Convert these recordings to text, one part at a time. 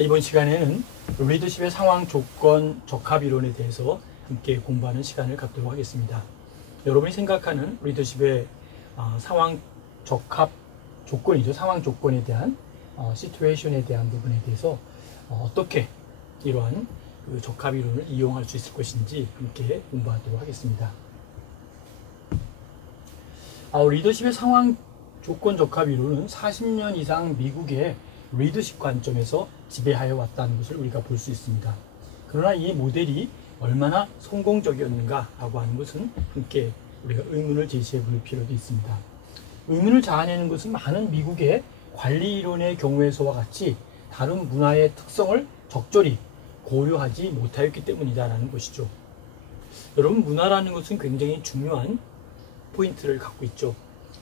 이번 시간에는 리더십의 상황 조건 적합 이론에 대해서 함께 공부하는 시간을 갖도록 하겠습니다. 여러분이 생각하는 리더십의 상황 적합 조건이죠. 상황 조건에 대한 시츄에이션에 대한 부분에 대해서 어떻게 이러한 그 적합 이론을 이용할 수 있을 것인지 함께 공부하도록 하겠습니다. 리더십의 상황 조건 적합 이론은 40년 이상 미국의 리더십 관점에서 지배하여 왔다는 것을 우리가 볼 수 있습니다. 그러나 이 모델이 얼마나 성공적이었는가 라고 하는 것은 함께 우리가 의문을 제시해 볼 필요도 있습니다. 의문을 자아내는 것은 많은 미국의 관리 이론의 경우에서와 같이 다른 문화의 특성을 적절히 고려하지 못하였기 때문이다라는 것이죠. 여러분, 문화라는 것은 굉장히 중요한 포인트를 갖고 있죠.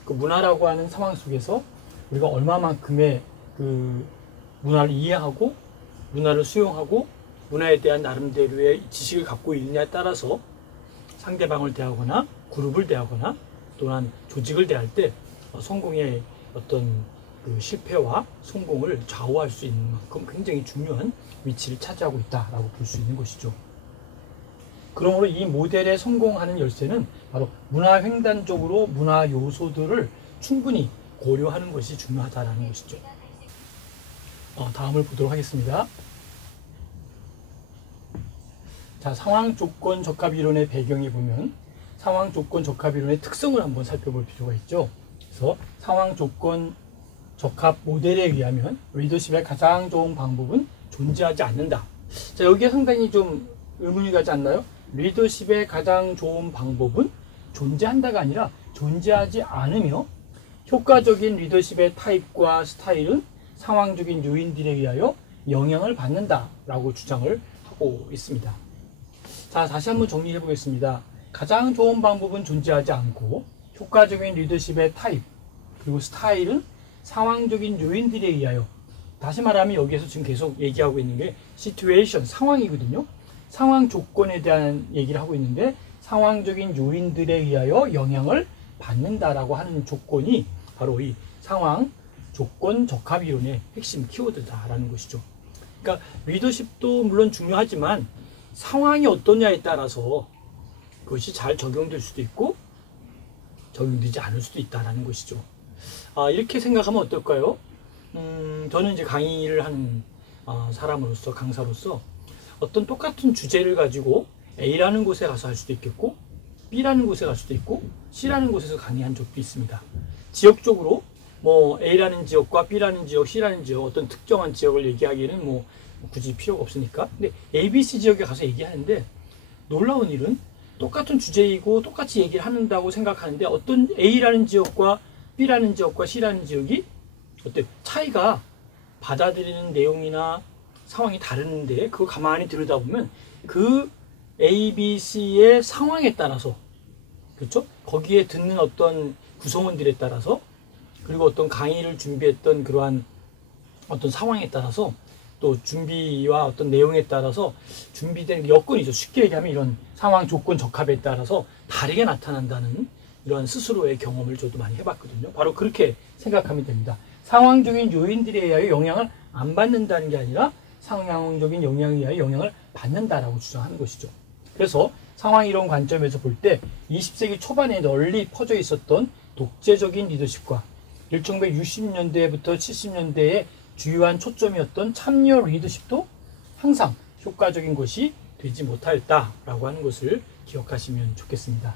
그 문화라고 하는 상황 속에서 우리가 얼마만큼의 그 문화를 이해하고 문화를 수용하고 문화에 대한 나름대로의 지식을 갖고 있느냐에 따라서 상대방을 대하거나 그룹을 대하거나 또한 조직을 대할 때 성공의 어떤 그 실패와 성공을 좌우할 수 있는 만큼 굉장히 중요한 위치를 차지하고 있다라고 볼 수 있는 것이죠. 그러므로 이 모델에 성공하는 열쇠는 바로 문화 횡단적으로 문화 요소들을 충분히 고려하는 것이 중요하다라는 것이죠. 다음을 보도록 하겠습니다. 자, 상황 조건 적합 이론의 배경에 보면 상황 조건 적합 이론의 특성을 한번 살펴볼 필요가 있죠. 그래서 상황 조건 적합 모델에 의하면 리더십의 가장 좋은 방법은 존재하지 않는다. 자, 여기에 상당히 좀 의문이 가지 않나요? 리더십의 가장 좋은 방법은 존재한다가 아니라 존재하지 않으며 효과적인 리더십의 타입과 스타일은 상황적인 요인들에 의하여 영향을 받는다라고 주장을 하고 있습니다. 자, 다시 한번 정리해 보겠습니다. 가장 좋은 방법은 존재하지 않고 효과적인 리더십의 타입 그리고 스타일은 상황적인 요인들에 의하여, 다시 말하면 여기에서 지금 계속 얘기하고 있는 게 시츄에이션, 상황이거든요. 상황 조건에 대한 얘기를 하고 있는데 상황적인 요인들에 의하여 영향을 받는다라고 하는 조건이 바로 이 상황 조건 적합 이론의 핵심 키워드다라는 것이죠. 그러니까 리더십도 물론 중요하지만 상황이 어떠냐에 따라서 그것이 잘 적용될 수도 있고 적용되지 않을 수도 있다라는 것이죠. 이렇게 생각하면 어떨까요? 저는 이제 강의를 하는 사람으로서, 강사로서 어떤 똑같은 주제를 가지고 A라는 곳에 가서 할 수도 있겠고 B라는 곳에 갈 수도 있고 C라는 곳에서 강의한 적도 있습니다. 지역적으로 뭐 A라는 지역과 B라는 지역, C라는 지역, 어떤 특정한 지역을 얘기하기에는 뭐 굳이 필요가 없으니까. 근데 A, B, C 지역에 가서 얘기하는데 놀라운 일은 똑같은 주제이고 똑같이 얘기를 한다고 생각하는데 어떤 A라는 지역과 B라는 지역과 C라는 지역이 어때 차이가 받아들이는 내용이나 상황이 다른데 그거 가만히 들여다보면 그 A, B, C의 상황에 따라서, 그렇죠? 거기에 듣는 어떤 구성원들에 따라서 그리고 어떤 강의를 준비했던 그러한 어떤 상황에 따라서 또 준비와 어떤 내용에 따라서 준비된 여건이죠. 쉽게 얘기하면 이런 상황 조건 적합에 따라서 다르게 나타난다는 이런 스스로의 경험을 저도 많이 해봤거든요. 바로 그렇게 생각하면 됩니다. 상황적인 요인들에 의하여 영향을 안 받는다는 게 아니라 상황적인 영향에 의하여 영향을 받는다라고 주장하는 것이죠. 그래서 상황이론 관점에서 볼 때 20세기 초반에 널리 퍼져 있었던 독재적인 리더십과 1960년대부터 70년대의 주요한 초점이었던 참여 리더십도 항상 효과적인 것이 되지 못하였다라고 하는 것을 기억하시면 좋겠습니다.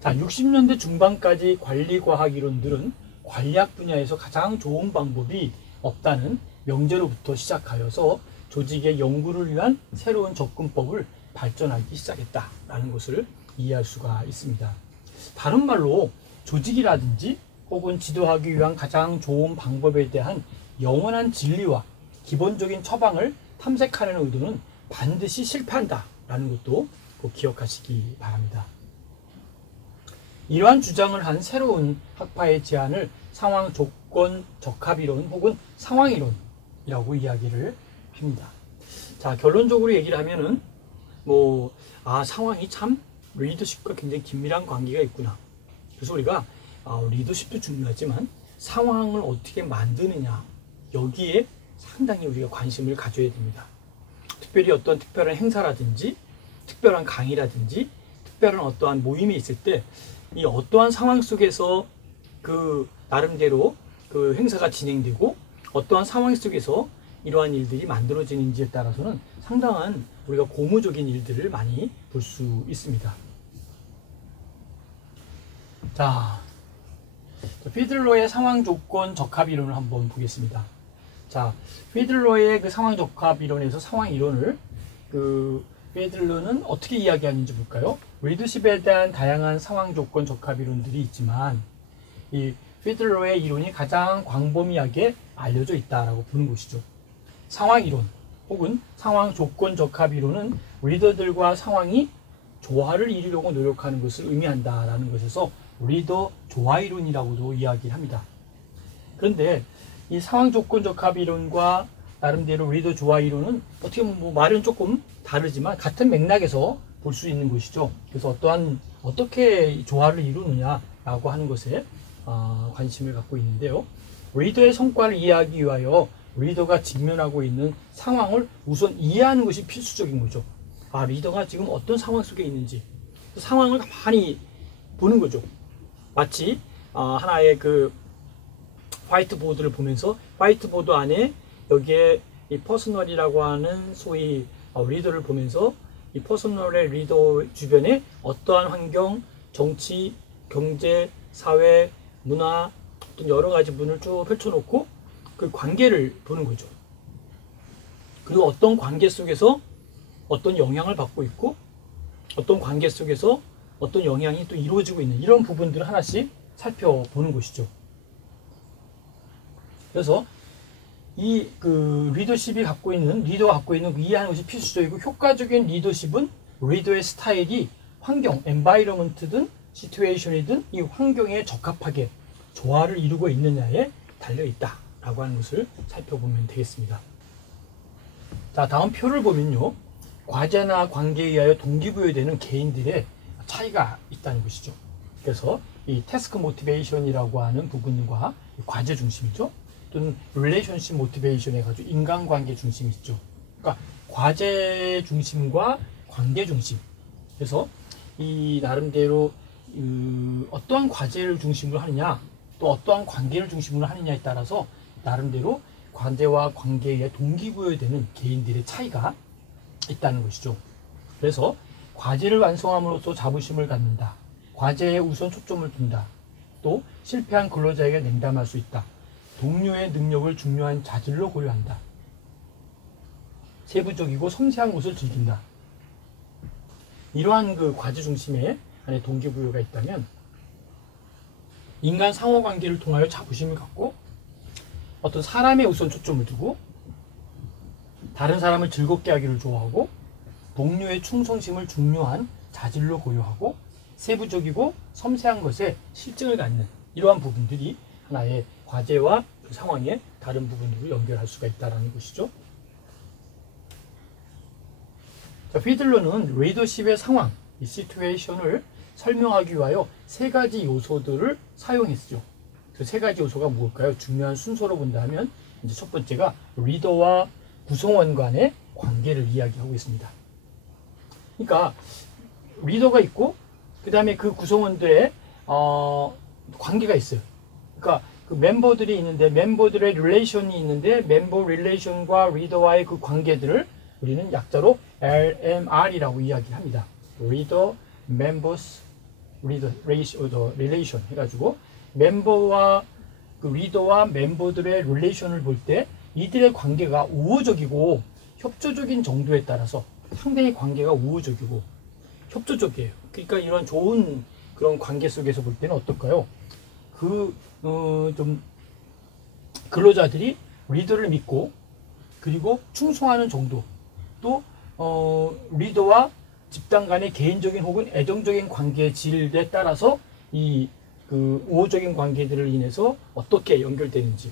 자, 60년대 중반까지 관리과학 이론들은 관리학 분야에서 가장 좋은 방법이 없다는 명제로부터 시작하여서 조직의 연구를 위한 새로운 접근법을 발전하기 시작했다라는 것을 이해할 수가 있습니다. 다른 말로 조직이라든지 혹은 지도하기 위한 가장 좋은 방법에 대한 영원한 진리와 기본적인 처방을 탐색하는 의도는 반드시 실패한다라는 것도 꼭 기억하시기 바랍니다. 이러한 주장을 한 새로운 학파의 제안을 상황 조건 적합 이론 혹은 상황 이론이라고 이야기를 합니다. 자, 결론적으로 얘기를 하면은 상황이 참 리더십과 굉장히 긴밀한 관계가 있구나. 그래서 우리가 리더십도 중요하지만 상황을 어떻게 만드느냐, 여기에 상당히 우리가 관심을 가져야 됩니다. 특별히 어떤 특별한 행사라든지 특별한 강의라든지 특별한 어떠한 모임이 있을 때 이 어떠한 상황 속에서 그 나름대로 그 행사가 진행되고 어떠한 상황 속에서 이러한 일들이 만들어지는지에 따라서는 상당한 우리가 고무적인 일들을 많이 볼 수 있습니다. 자, 피들러의 상황 조건 적합 이론을 한번 보겠습니다. 자, 피들러의 그 상황 적합 이론에서 상황 이론을 피들러는 어떻게 이야기하는지 볼까요? 리더십에 대한 다양한 상황 조건 적합 이론들이 있지만 이 피들러의 이론이 가장 광범위하게 알려져 있다라고 보는 것이죠. 상황 이론 혹은 상황 조건 적합 이론은 리더들과 상황이 조화를 이루려고 노력하는 것을 의미한다라는 것에서 리더 조화 이론이라고도 이야기합니다. 그런데 이 상황 조건 적합 이론과 나름대로 리더 조화 이론은 어떻게 보면 뭐 말은 조금 다르지만 같은 맥락에서 볼 수 있는 것이죠. 그래서 어떻게 조화를 이루느냐라고 하는 것에 관심을 갖고 있는데요. 리더의 성과를 이해하기 위하여 리더가 직면하고 있는 상황을 우선 이해하는 것이 필수적인 거죠. 아, 리더가 지금 어떤 상황 속에 있는지 상황을 가만히 보는 거죠. 마치 하나의 그 화이트보드를 보면서 화이트보드 안에 여기에 이 퍼스널이라고 하는 소위 리더를 보면서 이 퍼스널의 리더 주변에 어떠한 환경, 정치, 경제, 사회, 문화 어떤 여러 가지 문을 쭉 펼쳐놓고 그 관계를 보는 거죠. 그리고 어떤 관계 속에서 어떤 영향을 받고 있고 어떤 관계 속에서 어떤 영향이 또 이루어지고 있는 이런 부분들을 하나씩 살펴보는 것이죠. 그래서 이 리더가 갖고 있는 이해하는 것이 필수적이고 효과적인 리더십은 리더의 스타일이 환경, environment든 시츄에이션이든 이 환경에 적합하게 조화를 이루고 있느냐에 달려 있다라고 하는 것을 살펴보면 되겠습니다. 자, 다음 표를 보면요. 과제나 관계에 의하여 동기부여되는 개인들의 차이가 있다는 것이죠. 그래서 이 태스크 모티베이션이라고 하는 부분과 과제 중심이죠. 또는 릴레이션십 모티베이션 해가지고 인간관계 중심이 있죠. 그러니까 과제 중심과 관계 중심. 그래서 이 나름대로 어떠한 과제를 중심으로 하느냐 또 어떠한 관계를 중심으로 하느냐에 따라서 나름대로 과제와 관계에 동기부여되는 개인들의 차이가 있다는 것이죠. 그래서 과제를 완성함으로써 자부심을 갖는다. 과제에 우선 초점을 둔다. 또 실패한 근로자에게 냉담할 수 있다. 동료의 능력을 중요한 자질로 고려한다. 세부적이고 섬세한 것을 즐긴다. 이러한 그 과제 중심의 안에 동기부여가 있다면 인간 상호관계를 통하여 자부심을 갖고 어떤 사람에 우선 초점을 두고 다른 사람을 즐겁게 하기를 좋아하고 동료의 충성심을 중요한 자질로 고려하고 세부적이고 섬세한 것에 실증을 갖는 이러한 부분들이 하나의 과제와 그 상황의 다른 부분으로 연결할 수가 있다는 것이죠. 자, 피들러는 리더십의 상황, 이 시츄에이션을 설명하기 위하여 세 가지 요소들을 사용했죠. 그 세 가지 요소가 무엇일까요? 중요한 순서로 본다면 이제 첫 번째가 리더와 구성원 간의 관계를 이야기하고 있습니다. 그러니까 리더가 있고 그 다음에 그 구성원들의 관계가 있어요. 그러니까 그 멤버들이 있는데 멤버들의 릴레이션이 있는데 멤버 릴레이션과 리더와의 그 관계들을 우리는 약자로 LMR이라고 이야기합니다. 리더, 멤버스, 릴레이션 해가지고 멤버와 그 리더와 멤버들의 릴레이션을 볼 때 이들의 관계가 우호적이고 협조적인 정도에 따라서 상당히 관계가 우호적이고 협조적이에요. 그러니까 이런 좋은 그런 관계 속에서 볼 때는 어떨까요? 좀 근로자들이 리더를 믿고 그리고 충성하는 정도 또 리더와 집단 간의 개인적인 혹은 애정적인 관계의 질에 따라서 이 그 우호적인 관계들을 인해서 어떻게 연결되는지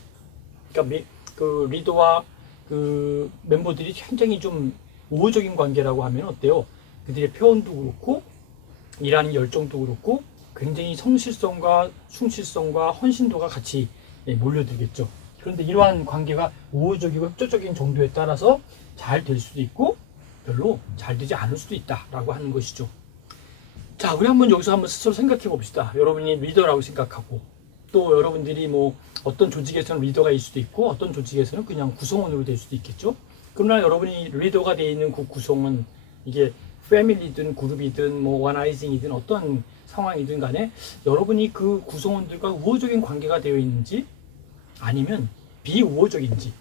그러니까 그 리더와 그 멤버들이 굉장히 좀 우호적인 관계라고 하면 어때요? 그들의 표현도 그렇고 일하는 열정도 그렇고 굉장히 성실성과 충실성과 헌신도가 같이 몰려들겠죠. 그런데 이러한 관계가 우호적이고 협조적인 정도에 따라서 잘 될 수도 있고 별로 잘 되지 않을 수도 있다라고 하는 것이죠. 자, 우리 여기서 한번 스스로 생각해 봅시다. 여러분이 리더라고 생각하고 또 여러분들이 뭐 어떤 조직에서는 리더가일 수도 있고 어떤 조직에서는 그냥 구성원으로 될 수도 있겠죠. 그러나 여러분이 리더가 되어 있는 그 구성은 이게 패밀리든 그룹이든 뭐 원아이징이든 어떤 상황이든 간에 여러분이 그 구성원들과 우호적인 관계가 되어 있는지 아니면 비우호적인지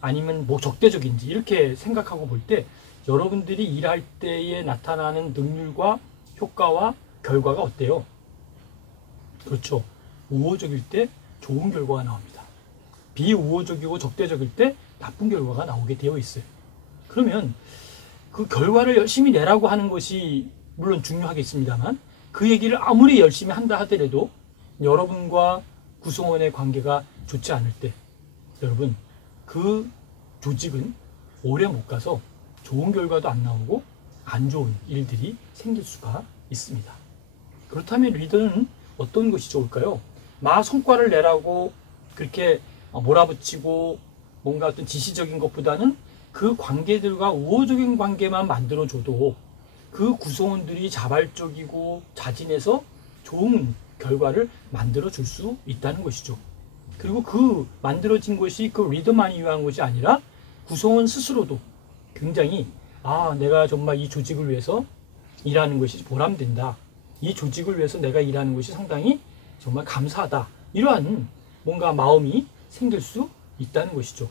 아니면 뭐 적대적인지 이렇게 생각하고 볼 때 여러분들이 일할 때에 나타나는 능률과 효과와 결과가 어때요? 그렇죠. 우호적일 때 좋은 결과가 나옵니다. 비우호적이고 적대적일 때 나쁜 결과가 나오게 되어 있어요. 그러면 그 결과를 열심히 내라고 하는 것이 물론 중요하겠습니다만 그 얘기를 아무리 열심히 한다 하더라도 여러분과 구성원의 관계가 좋지 않을 때 여러분 그 조직은 오래 못 가서 좋은 결과도 안 나오고 안 좋은 일들이 생길 수가 있습니다. 그렇다면 리더는 어떤 것이 좋을까요? 막 성과를 내라고 그렇게 몰아붙이고 뭔가 어떤 지시적인 것보다는 그 관계들과 우호적인 관계만 만들어줘도 그 구성원들이 자발적이고 자진해서 좋은 결과를 만들어줄 수 있다는 것이죠. 그리고 그 만들어진 것이 그 리더만이 위한 것이 아니라 구성원 스스로도 굉장히 내가 정말 이 조직을 위해서 일하는 것이 보람된다. 이 조직을 위해서 내가 일하는 것이 상당히 정말 감사하다. 이러한 뭔가 마음이 생길 수 있다는 것이죠.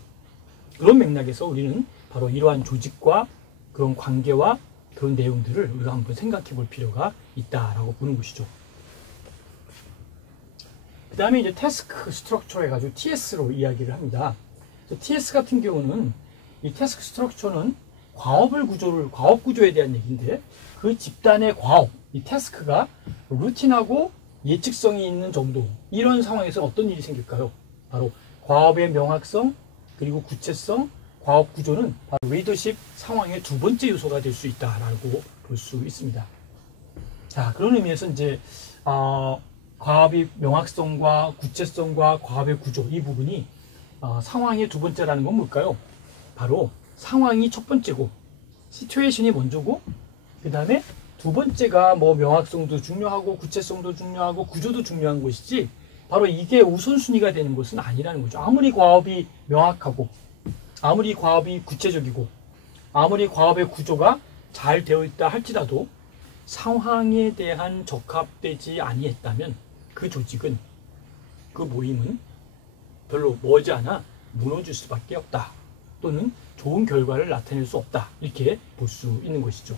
그런 맥락에서 우리는 바로 이러한 조직과 그런 관계와 그런 내용들을 우리가 한번 생각해 볼 필요가 있다라고 보는 것이죠. 그 다음에 이제 태스크 스트럭처 해가지고 TS로 이야기를 합니다. TS 같은 경우는 이 태스크 스트럭처는 과업 구조에 대한 얘기인데 그 집단의 과업, 이 태스크가 루틴하고 예측성이 있는 정도 이런 상황에서 어떤 일이 생길까요? 바로 과업의 명확성 그리고 구체성, 과업 구조는 바로 리더십 상황의 두 번째 요소가 될 수 있다라고 볼 수 있습니다. 자, 그런 의미에서 이제 과업의 명확성과 구체성과 과업의 구조 이 부분이 상황의 두 번째라는 건 뭘까요? 바로 상황이 첫 번째고 시츄에이션이 먼저고 그 다음에 두 번째가 뭐 명확성도 중요하고 구체성도 중요하고 구조도 중요한 것이지 바로 이게 우선순위가 되는 것은 아니라는 거죠. 아무리 과업이 명확하고 아무리 과업이 구체적이고 아무리 과업의 구조가 잘 되어 있다 할지라도 상황에 대한 적합되지 아니했다면 그 조직은 그 모임은 별로 머지않아 무너질 수밖에 없다. 또는 좋은 결과를 나타낼 수 없다. 이렇게 볼 수 있는 것이죠.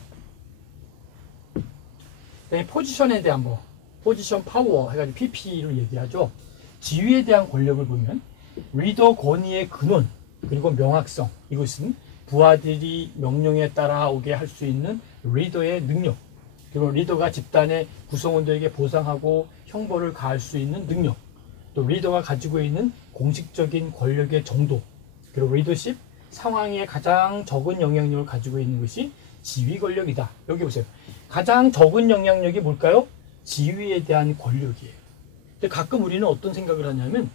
포지션에 대한 포지션 파워 해가지고 PP를 얘기하죠. 지위에 대한 권력을 보면 리더 권위의 근원 그리고 명확성 이것은 부하들이 명령에 따라오게 할 수 있는 리더의 능력 그리고 리더가 집단의 구성원들에게 보상하고 형벌을 가할 수 있는 능력 또 리더가 가지고 있는 공식적인 권력의 정도 그리고 리더십 상황에 가장 적은 영향력을 가지고 있는 것이 지휘 권력이다. 여기 보세요. 가장 적은 영향력이 뭘까요? 지휘에 대한 권력이에요. 근데 가끔 우리는 어떤 생각을 하냐면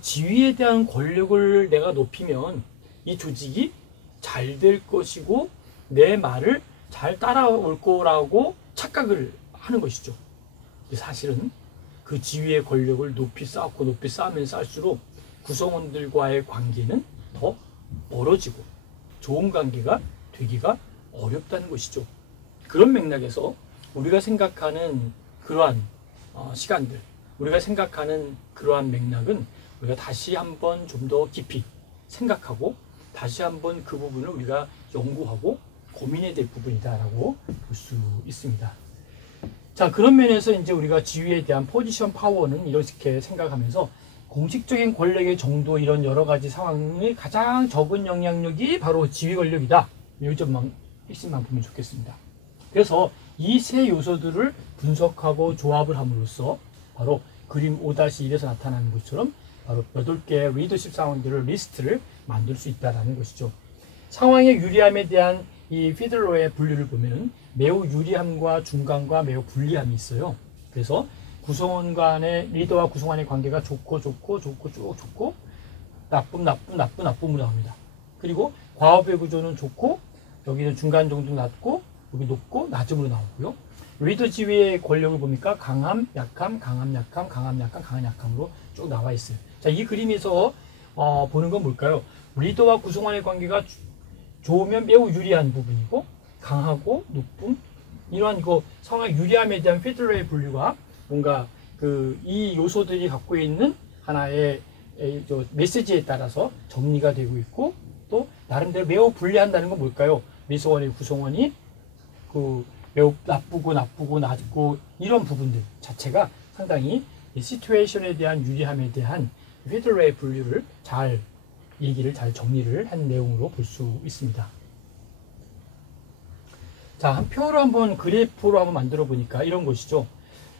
지휘에 대한 권력을 내가 높이면 이 조직이 잘 될 것이고 내 말을 잘 따라올 거라고 착각을 하는 것이죠. 사실은 그 지휘의 권력을 높이 쌓으면 쌓을수록 구성원들과의 관계는 더 멀어지고 좋은 관계가 되기가 어렵다는 것이죠. 그런 맥락에서 우리가 생각하는 그러한 시간들, 우리가 생각하는 그러한 맥락은 우리가 다시 한번 좀 더 깊이 생각하고 다시 한번 그 부분을 우리가 연구하고 고민해야 될 부분이다라고 볼 수 있습니다. 자, 그런 면에서 이제 우리가 지위에 대한 포지션 파워는 이렇게 생각하면서 공식적인 권력의 정도 이런 여러 가지 상황의 가장 적은 영향력이 바로 지휘 권력이다. 이 점만 핵심만 보면 좋겠습니다. 그래서 이 세 요소들을 분석하고 조합을 함으로써 바로 그림 5-1에서 나타나는 것처럼 바로 8개의 리더십 상황들을 리스트를 만들 수 있다는 것이죠. 상황의 유리함에 대한 이 피들러의 분류를 보면 매우 유리함과 중간과 매우 불리함이 있어요. 그래서 구성원 간의 리더와 구성원의 관계가 좋고 쭉 좋고 나쁨으로 나옵니다. 그리고 과업의 구조는 좋고 여기는 중간 정도 낮고 여기 높고 낮음으로 나오고요. 리더 지위의 권력을 보니까 강함, 약함, 강함, 약함, 강함, 약함, 강한 약함으로 쭉 나와 있어요. 자, 이 그림에서 보는 건 뭘까요? 리더와 구성원의 관계가 좋으면 매우 유리한 부분이고 강하고 높음 이러한 상황 유리함에 대한 페들러의 분류가 뭔가 이 요소들이 갖고 있는 하나의 메시지에 따라서 정리가 되고 있고 또 나름대로 매우 불리한다는 건 뭘까요? 리서원의 구성원이 매우 나쁘고 낮고 이런 부분들 자체가 상당히 시츄에이션에 대한 유리함에 대한 페들러의 분류를 얘기를 잘 정리를 한 내용으로 볼 수 있습니다. 자, 한 표로 한번 그래프로 한번 만들어 보니까 이런 것이죠.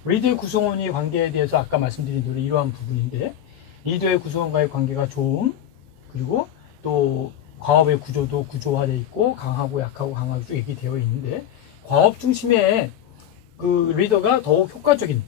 리더의 구성원의 관계에 대해서 아까 말씀드린 대로 이러한 부분인데 리더의 구성원과의 관계가 좋음 그리고 또 과업의 구조도 구조화되어 있고 강하고 약하고 강하고 쭉 얘기되어 있는데 과업 중심의 리더가 더욱 효과적인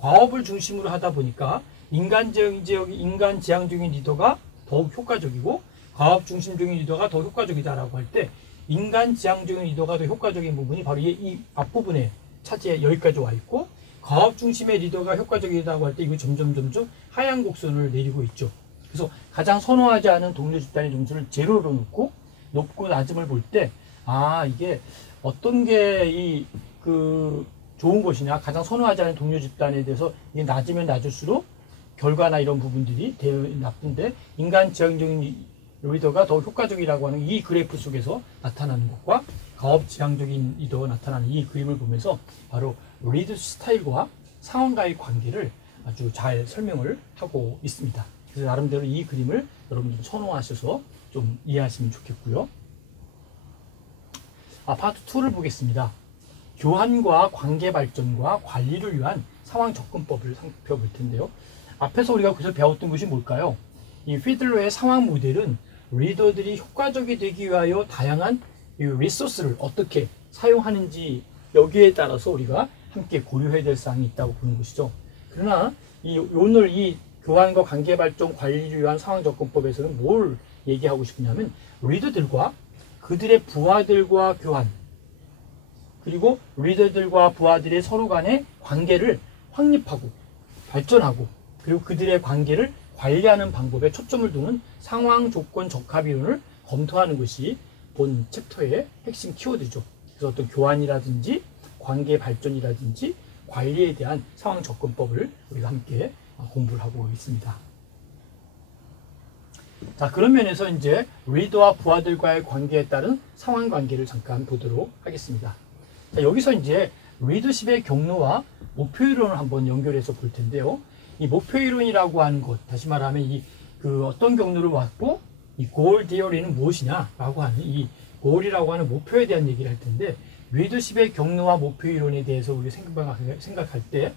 과업을 중심으로 하다 보니까 인간 지향적인 리더가 더욱 효과적이고 과업 중심적인 리더가 더 효과적이다라고 할 때 인간 지향적인 리더가 더 효과적인 부분이 바로 이 앞부분에 차지해 여기까지 와 있고 과업 중심의 리더가 효과적이다고 할 때 이거 점점 하향 곡선을 내리고 있죠. 그래서 가장 선호하지 않은 동료 집단의 점수를 제로로 놓고 높고 낮음을 볼 때 이게 어떤 게 좋은 것이냐 가장 선호하지 않은 동료 집단에 대해서 이게 낮으면 낮을수록 결과나 이런 부분들이 나쁜데 인간 지향적인 리더가 더 효과적이라고 하는 이 그래프 속에서 나타나는 것과 과업 지향적인 리더가 나타나는 이 그림을 보면서 바로 리더 스타일과 상황과의 관계를 아주 잘 설명을 하고 있습니다. 그래서 나름대로 이 그림을 여러분들 선호하셔서 좀 이해하시면 좋겠고요. 파트 2를 보겠습니다. 교환과 관계 발전과 관리를 위한 상황 접근법을 살펴볼 텐데요. 앞에서 우리가 그래서 배웠던 것이 뭘까요? 이 피들러의 상황 모델은 리더들이 효과적이 되기 위하여 다양한 리소스를 어떻게 사용하는지 여기에 따라서 우리가 함께 고려해야 될 사항이 있다고 보는 것이죠. 그러나 오늘 이 교환과 관계 발전 관리를 위한 상황 접근법에서는 뭘 얘기하고 싶냐면 리더들과 그들의 부하들과 교환 그리고 리더들과 부하들의 서로 간의 관계를 확립하고 발전하고 그리고 그들의 관계를 관리하는 방법에 초점을 두는 상황 조건 적합 이론을 검토하는 것이 본 챕터의 핵심 키워드죠. 그래서 어떤 교환이라든지 관계 발전이라든지 관리에 대한 상황 접근법을 우리가 함께 공부를 하고 있습니다. 자, 그런 면에서 이제 리더와 부하들과의 관계에 따른 상황 관계를 잠깐 보도록 하겠습니다. 자, 여기서 이제 리더십의 경로와 목표 이론을 한번 연결해서 볼 텐데요. 이 목표 이론이라고 하는 것, 다시 말하면 어떤 경로를 왔고 이 goal theory는 무엇이냐라고 하는 이 goal이라고 하는 목표에 대한 얘기를 할 텐데 리더십의 경로와 목표 이론에 대해서 우리 생각할 때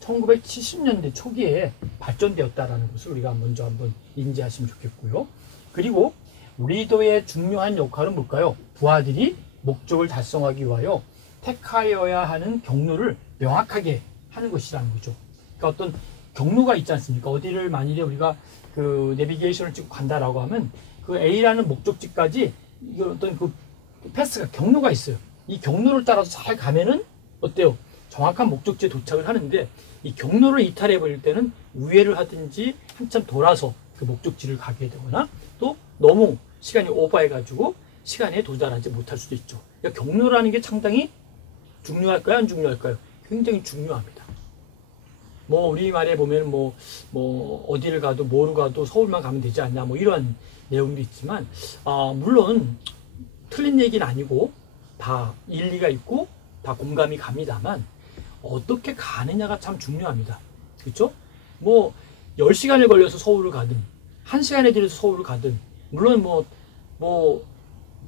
1970년대 초기에 발전되었다라는 것을 우리가 먼저 한번 인지하시면 좋겠고요. 그리고 리더의 중요한 역할은 뭘까요? 부하들이 목적을 달성하기 위하여 택하여야 하는 경로를 명확하게 하는 것이라는 거죠. 그러니까 어떤 경로가 있지 않습니까? 어디를 만일에 우리가 내비게이션을 찍고 간다라고 하면 A라는 목적지까지 어떤 패스가 경로가 있어요. 이 경로를 따라서 잘 가면은 어때요? 정확한 목적지에 도착을 하는데 이 경로를 이탈해 버릴 때는 우회를 하든지 한참 돌아서 그 목적지를 가게 되거나 또 너무 시간이 오버해가지고 시간에 도달하지 못할 수도 있죠. 그러니까 경로라는 게 상당히 중요할까요? 안 중요할까요? 굉장히 중요합니다. 우리말에 보면 어디를 가도 뭐로 가도 서울만 가면 되지 않냐 이런 내용도 있지만 물론 틀린 얘기는 아니고 다 일리가 있고 다 공감이 갑니다만 어떻게 가느냐가 참 중요합니다. 그렇죠? 10시간을 걸려서 서울을 가든 1시간에 들여서 서울을 가든 물론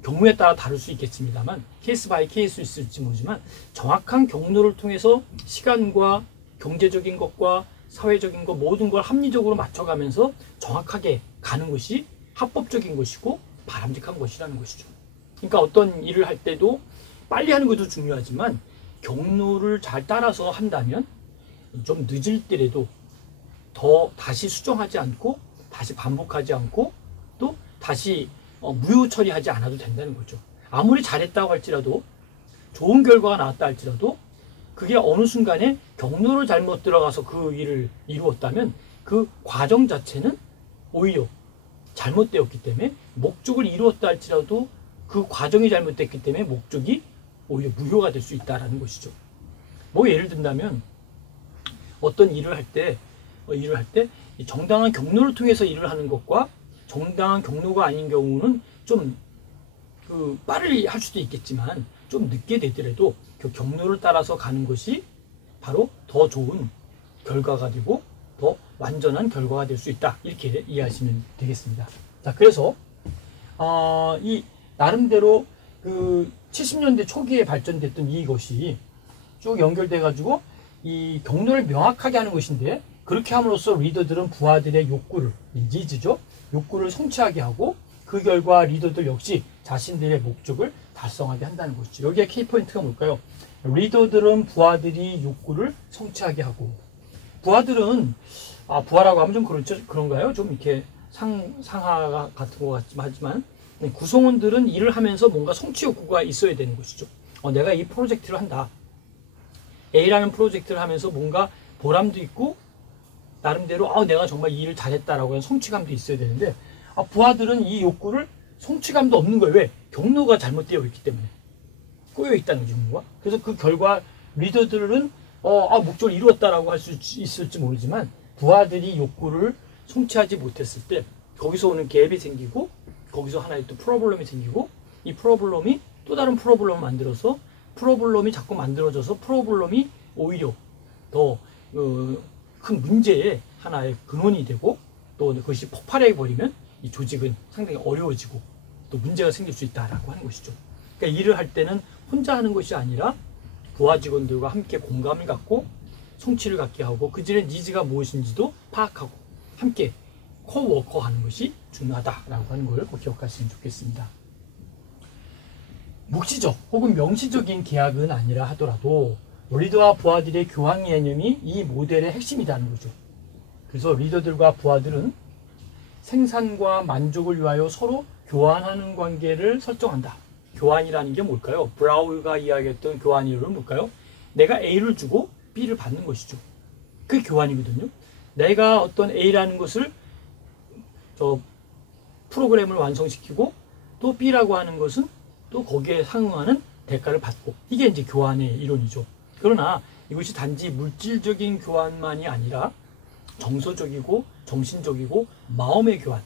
경우에 따라 다를 수 있겠습니다만 케이스 바이 케이스일 수 있을지 모르지만 정확한 경로를 통해서 시간과 경제적인 것과 사회적인 것 모든 걸 합리적으로 맞춰가면서 정확하게 가는 것이 합법적인 것이고 바람직한 것이라는 것이죠. 그러니까 어떤 일을 할 때도 빨리 하는 것도 중요하지만 경로를 잘 따라서 한다면 좀 늦을 때라도 더 다시 수정하지 않고 다시 반복하지 않고 또 다시 무효 처리하지 않아도 된다는 거죠. 아무리 잘했다고 할지라도 좋은 결과가 나왔다 할지라도 그게 어느 순간에 경로를 잘못 들어가서 그 일을 이루었다면 그 과정 자체는 오히려 잘못되었기 때문에 목적을 이루었다 할지라도 그 과정이 잘못됐기 때문에 목적이 오히려 무효가 될 수 있다는 것이죠. 뭐 예를 든다면 어떤 일을 할 때 정당한 경로를 통해서 일을 하는 것과 정당한 경로가 아닌 경우는 좀 빠르게 할 수도 있겠지만 좀 늦게 되더라도 그 경로를 따라서 가는 것이 바로 더 좋은 결과가 되고 더 완전한 결과가 될 수 있다. 이렇게 이해하시면 되겠습니다. 자, 그래서 이 나름대로 그 70년대 초기에 발전됐던 이것이 쭉 연결돼 가지고 이 경로를 명확하게 하는 것인데, 그렇게 함으로써 리더들은 부하들의 욕구를, 니즈죠, 욕구를 성취하게 하고 그 결과 리더들 역시 자신들의 목적을 달성하게 한다는 것이죠. 여기에 키포인트가 뭘까요? 리더들은 부하들이 욕구를 성취하게 하고, 부하들은 부하라고 하면 좀 그런가요? 좀 이렇게 상하 같은 것 같지만 하지만 구성원들은 일을 하면서 뭔가 성취 욕구가 있어야 되는 것이죠. 내가 이 프로젝트를 한다. A라는 프로젝트를 하면서 뭔가 보람도 있고 나름대로 내가 정말 이 일을 잘했다라고 하는 성취감도 있어야 되는데 부하들은 이 욕구를 성취감도 없는 거예요. 왜? 경로가 잘못되어 있기 때문에 꼬여 있다는 경우가. 그래서 그 결과 리더들은 목적을 이루었다라고 할 수 있을지 모르지만 부하들이 욕구를 성취하지 못했을 때 거기서 오는 갭이 생기고 거기서 하나의 또 프로블럼이 생기고 이 프로블럼이 또 다른 프로블럼을 만들어서 프로블럼이 자꾸 만들어져서 프로블럼이 오히려 더 큰 문제의 하나의 근원이 되고 또 그것이 폭발해 버리면 이 조직은 상당히 어려워지고 또 문제가 생길 수 있다라고 하는 것이죠. 그러니까 일을 할 때는 혼자 하는 것이 아니라 부하 직원들과 함께 공감을 갖고 성취를 갖게 하고 그들의 니즈가 무엇인지도 파악하고 함께 코워커 하는 것이 중요하다라고 하는 걸 꼭 기억하시면 좋겠습니다. 묵시적 혹은 명시적인 계약은 아니라 하더라도 리더와 부하들의 교환 개념이 이 모델의 핵심이라는 거죠. 그래서 리더들과 부하들은 생산과 만족을 위하여 서로 교환하는 관계를 설정한다. 교환이라는 게 뭘까요? 브라우가 이야기했던 교환 이론은 뭘까요? 내가 A를 주고 B를 받는 것이죠. 그게 교환이거든요. 내가 어떤 A라는 것을 프로그램을 완성시키고 또 B라고 하는 것은 또 거기에 상응하는 대가를 받고, 이게 이제 교환의 이론이죠. 그러나 이것이 단지 물질적인 교환만이 아니라 정서적이고 정신적이고 마음의 교환.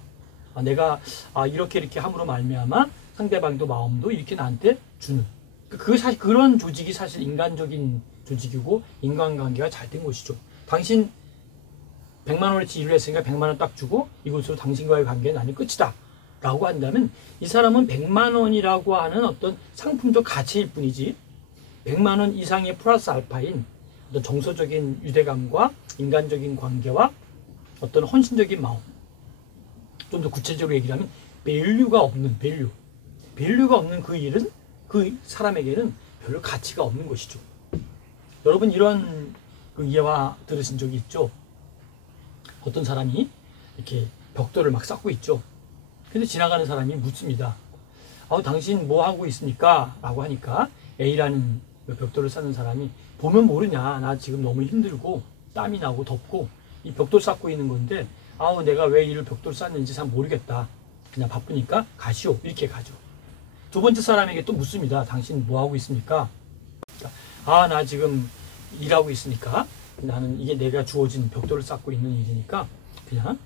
내가 이렇게 함으로 말미암아 상대방도 마음도 이렇게 나한테 주는. 사실 그런 조직이 사실 인간적인 조직이고 인간관계가 잘 된 것이죠. 당신 100만 원어치 일을 했으니까 100만 원 딱 주고 이것으로 당신과의 관계는 나는 끝이다 라고 한다면 이 사람은 100만 원이라고 하는 어떤 상품적 가치일 뿐이지 100만 원 이상의 플러스 알파인 어떤 정서적인 유대감과 인간적인 관계와 어떤 헌신적인 마음, 좀 더 구체적으로 얘기하면 밸류가 없는 밸류가 없는 그 일은 그 사람에게는 별로 가치가 없는 것이죠. 여러분 이런 예화 들으신 적이 있죠? 어떤 사람이 이렇게 벽돌을 막 쌓고 있죠. 근데 지나가는 사람이 묻습니다. 당신 뭐 하고 있습니까? 라고 하니까 A라는 벽돌을 쌓는 사람이 보면 모르냐. 나 지금 너무 힘들고 땀이 나고 덥고 이 벽돌 쌓고 있는 건데 내가 왜 이를 벽돌 쌓는지 잘 모르겠다. 그냥 바쁘니까 가시오. 이렇게 가죠. 두 번째 사람에게 또 묻습니다. 당신 뭐 하고 있습니까? 나 지금 일하고 있으니까 나는 이게 내가 주어진 벽돌을 쌓고 있는 일이니까 그냥